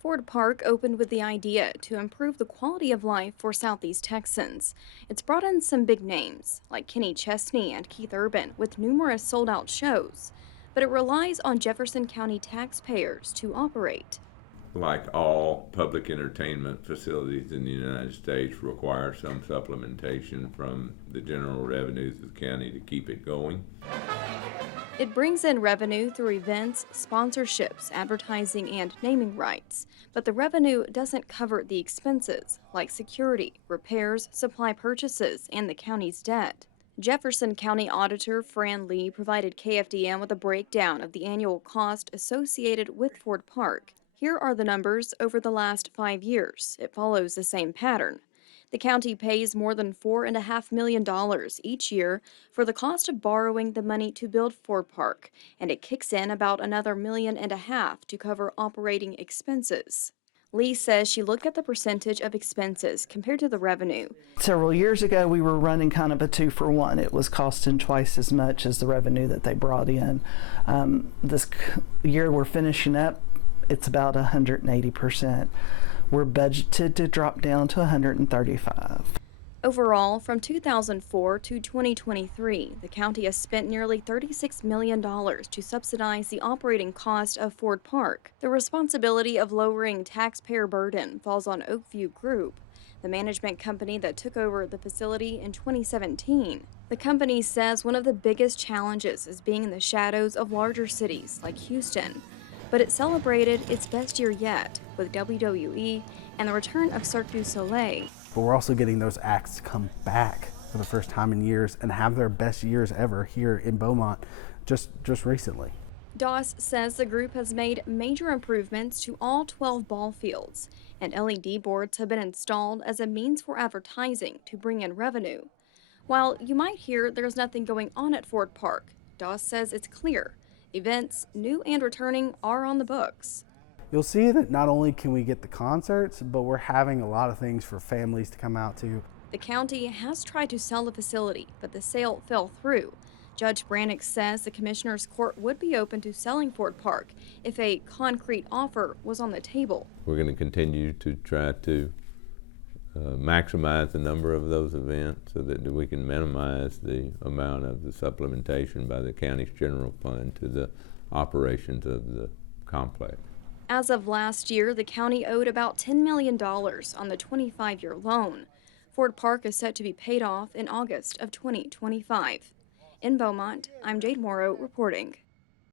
Ford Park opened with the idea to improve the quality of life for Southeast Texans. It's brought in some big names, like Kenny Chesney and Keith Urban, with numerous sold out shows, but it relies on Jefferson County taxpayers to operate. Like all public entertainment facilities in the United States, require some supplementation from the general revenues of the county to keep it going. It brings in revenue through events, sponsorships, advertising, and naming rights, but the revenue doesn't cover the expenses, like security, repairs, supply purchases, and the county's debt. Jefferson County Auditor Fran provided KFDM with a breakdown of the annual cost associated with Ford Park. Here are the numbers over the last 5 years. It follows the same pattern. The county pays more than $4.5 million each year for the cost of borrowing the money to build Ford Park, and it kicks in about another $1.5 million to cover operating expenses. Lee says she looked at the percentage of expenses compared to the revenue. Several years ago, we were running kind of a 2-for-1. It was costing twice as much as the revenue that they brought in. This year we're finishing up, it's about 180%. We're budgeted to drop down to 135. Overall, from 2004 to 2023, the county has spent nearly $36 million to subsidize the operating cost of Ford Park. The responsibility of lowering taxpayer burden falls on Oakview Group, the management company that took over the facility in 2017. The company says one of the biggest challenges is being in the shadows of larger cities like Houston, but it celebrated its best year yet with WWE and the return of Cirque du Soleil. But we're also getting those acts to come back for the first time in years and have their best years ever here in Beaumont just recently. Doss says the group has made major improvements to all 12 ball fields, and LED boards have been installed as a means for advertising to bring in revenue. While you might hear there's nothing going on at Ford Park, Doss says it's clear. Events, new and returning, are on the books. You'll see that not only can we get the concerts, but we're having a lot of things for families to come out to. The county has tried to sell the facility, but the sale fell through. Judge Branick says the Commissioner's Court would be open to selling Ford Park if a concrete offer was on the table. We're going to continue to try to maximize the number of those events so that we can minimize the amount of the supplementation by the county's general fund to the operations of the complex. As of last year, the county owed about $10 million on the 25-year loan. Ford Park is set to be paid off in August of 2025. In Beaumont, I'm Jade Morrow reporting.